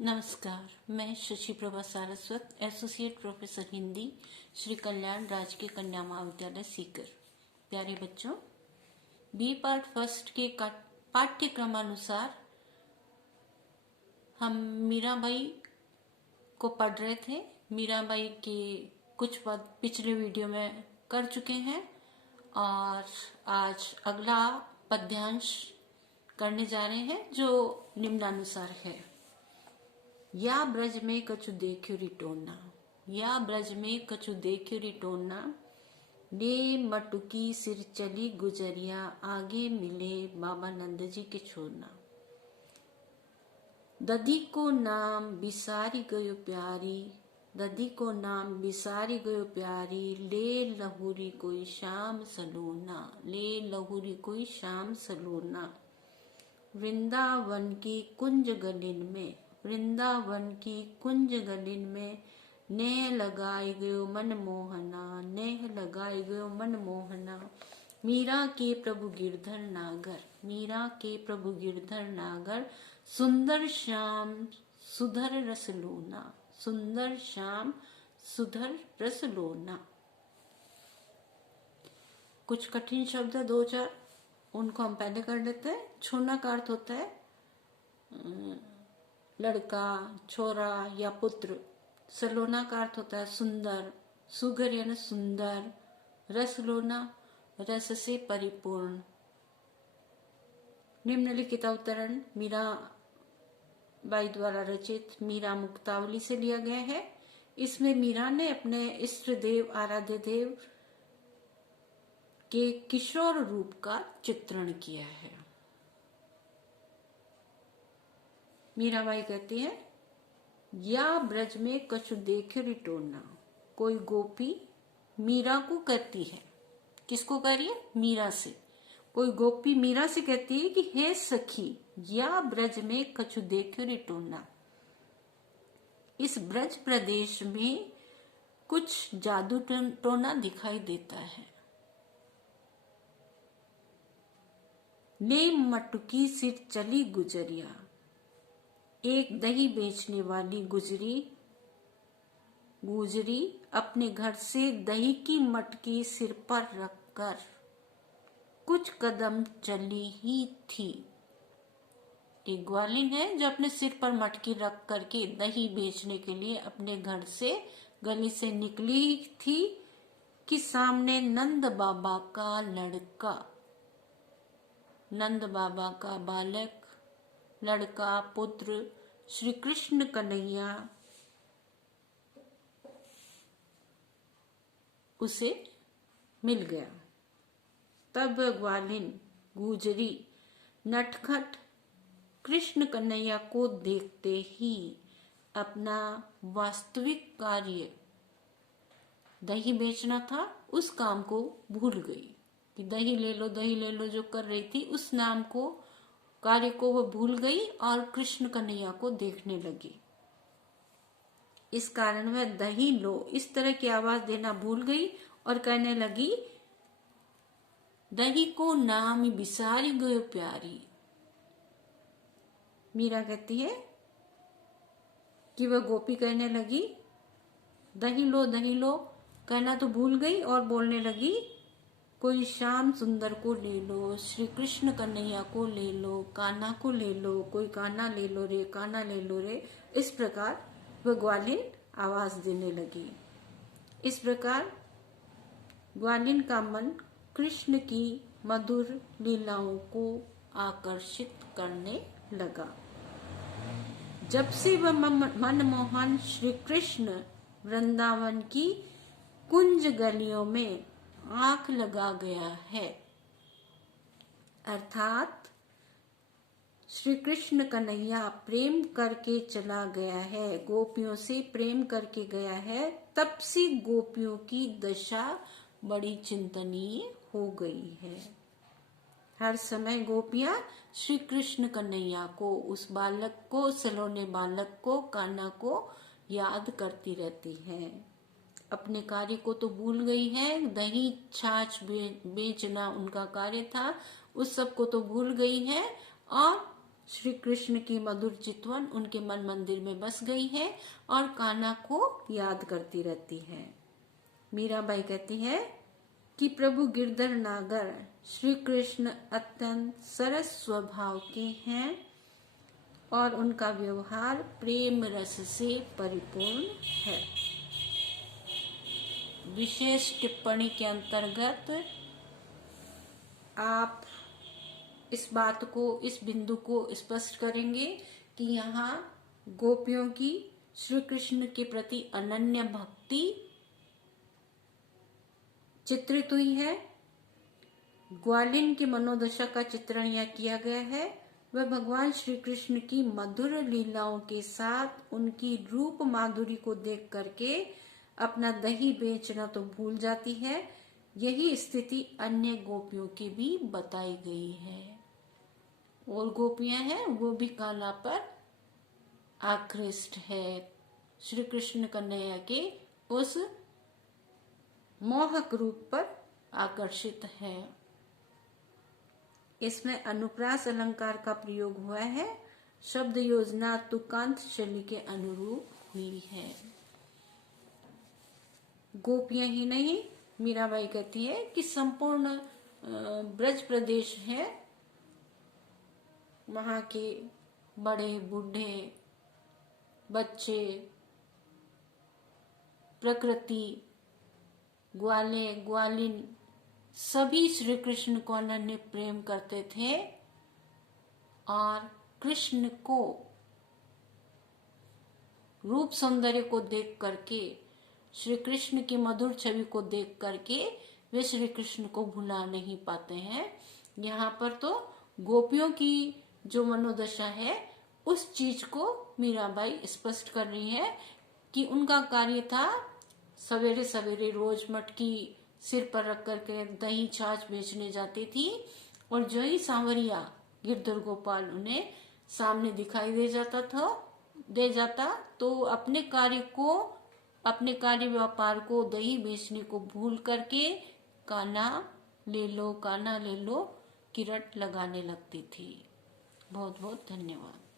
नमस्कार, मैं Shashi Prabha Saraswat, associate professor Hindi, Shri Kalyan राजकीय कन्या महाविद्यालय सीकर। प्यारे बच्चों, बी पार्ट फर्स्ट के पाठ्यक्रमानुसार हम मीराबाई को पढ़ रहे थे। मीराबाई के कुछ पद पिछले वीडियो में कर चुके हैं और आज अगला पद्यांश करने जा रहे हैं जो निम्नानुसार है। या ब्रज में कछु देखियो रिटोना, या ब्रज में कछु देखियो रिटोना, ने मटुकी सिर चली गुजरिया, आगे मिले बाबा नंद जी के छोरना। दधी को नाम बिसारी गयो प्यारी, दधी को नाम बिसारी गयो प्यारी, ले लहुरी कोई शाम सलोना, ले लहुरी कोई शाम सलोना। वृंदावन की कुंज गलिन में, वृंदावन की कुंज गलिन में, नेह लगाई गयो मन मोहना, नेह लगाई गयो मन मोहना। मीरा के प्रभु गिरधर नागर, मीरा के प्रभु गिरधर नागर, सुंदर श्याम सुधर रस लोना, सुंदर श्याम सुधर रस लोना। कुछ कठिन शब्द है, दो चार, उनको हम पहले कर लेते हैं। छोना का अर्थ होता है लड़का, छोरा या पुत्र। सलोना का अर्थ होता है सुंदर, सुघर यानी सुंदर। रस लोना, रस से परिपूर्ण। निम्नलिखित अवतरण मीरा बाई द्वारा रचित मीरा मुक्तावली से लिया गया है। इसमें मीरा ने अपने इष्ट देव, आराध्य देव के किशोर रूप का चित्रण किया है। मीराबाई कहती है, या ब्रज में कछु देखे रिटोना। कोई गोपी मीरा को कहती है, किसको कह रही है? मीरा से। कोई गोपी मीरा से कहती है कि हे सखी, या ब्रज में कछु देखे रिटोना। इस ब्रज प्रदेश में कुछ जादू टोना दिखाई देता है। ने मटुकी सिर चली गुजरिया, एक दही बेचने वाली गुजरी अपने घर से दही की मटकी सिर पर रखकर कुछ कदम चली ही थी। एक ग्वालिन है जो अपने सिर पर मटकी रख करके दही बेचने के लिए अपने घर से गली से निकली थी कि सामने नंद बाबा का लड़का, नंद बाबा का बालक, लड़का, पुत्र श्री कृष्ण कन्हैया उसे मिल गया। तब ग्वालिन गुजरी नटखट कृष्ण कन्हैया को देखते ही अपना वास्तविक कार्य, दही बेचना था, उस काम को भूल गई कि दही ले लो, दही ले लो जो कर रही थी, उस नाम को, कार्य को वो भूल गई और कृष्ण कन्हैया को देखने लगी। इस कारण वह दही लो इस तरह की आवाज देना भूल गई और कहने लगी, दही को नाम बिसारी गयो प्यारी। मीरा कहती है कि वह गोपी कहने लगी, दही लो कहना तो भूल गई और बोलने लगी, कोई श्याम सुंदर को ले लो, श्री कृष्ण कन्हैया को ले लो, कान्हा को ले लो, कोई कान्हा ले लो रे, कान्हा ले लो रे। इस प्रकार वह ग्वालिन आवाज देने लगी। इस प्रकार ग्वालिन का मन कृष्ण की मधुर लीलाओं को आकर्षित करने लगा। जब से वह मनमोहन श्री कृष्ण वृंदावन की कुंज गलियों में आंख लगा गया है, अर्थात श्री कृष्ण कन्हैया प्रेम करके चला गया है, गोपियों से प्रेम करके गया है, तब से गोपियों की दशा बड़ी चिंतनीय हो गई है। हर समय गोपियां श्री कृष्ण कन्हैया को, उस बालक को, सलोने बालक को, कान्हा को याद करती रहती हैं। अपने कार्य को तो भूल गई है, दही छाछ बेचना उनका कार्य था, उस सब को तो भूल गई है और श्री कृष्ण की मधुर चितवन उनके मन मंदिर में बस गई है और कान्हा को याद करती रहती है। मीराबाई कहती है कि प्रभु गिरधर नागर श्री कृष्ण अत्यंत सरस स्वभाव के हैं और उनका व्यवहार प्रेम रस से परिपूर्ण है। विशेष टिप्पणी के अंतर्गत आप इस बात को, इस बिंदु को स्पष्ट करेंगे कि यहाँ गोपियों की श्री कृष्ण के प्रति अनन्य भक्ति चित्रित हुई है। ग्वालिन की मनोदशा का चित्रण यहाँ किया गया है। वह भगवान श्री कृष्ण की मधुर लीलाओं के साथ उनकी रूप माधुरी को देख करके अपना दही बेचना तो भूल जाती है। यही स्थिति अन्य गोपियों की भी बताई गई है। और गोपियां हैं वो भी कान्हा पर आकृष्ट है, श्री कृष्ण कन्हैया के उस मोहक रूप पर आकर्षित है। इसमें अनुप्रास अलंकार का प्रयोग हुआ है। शब्द योजना तुकांत शैली के अनुरूप हुई है। गोपियां ही नहीं, मीराबाई कहती है कि संपूर्ण ब्रज प्रदेश है, वहां के बड़े बूढ़े बच्चे, प्रकृति, ग्वाले ग्वालिन सभी श्री कृष्ण को अनन्य प्रेम करते थे और कृष्ण को रूप सौंदर्य को देख करके, श्री कृष्ण की मधुर छवि को देख करके वे श्री कृष्ण को भुला नहीं पाते हैं। यहाँ पर तो गोपियों की जो मनोदशा है उस चीज को मीराबाई स्पष्ट कर रही है कि उनका कार्य था सवेरे सवेरे रोज मटकी सिर पर रख करके दही छाछ बेचने जाती थी और जो ही सांवरिया गिरधर गोपाल उन्हें सामने दिखाई दे जाता तो अपने कार्य व्यापार को, दही बेचने को भूल करके कान्हा ले लो की रट लगाने लगती थी। बहुत बहुत धन्यवाद।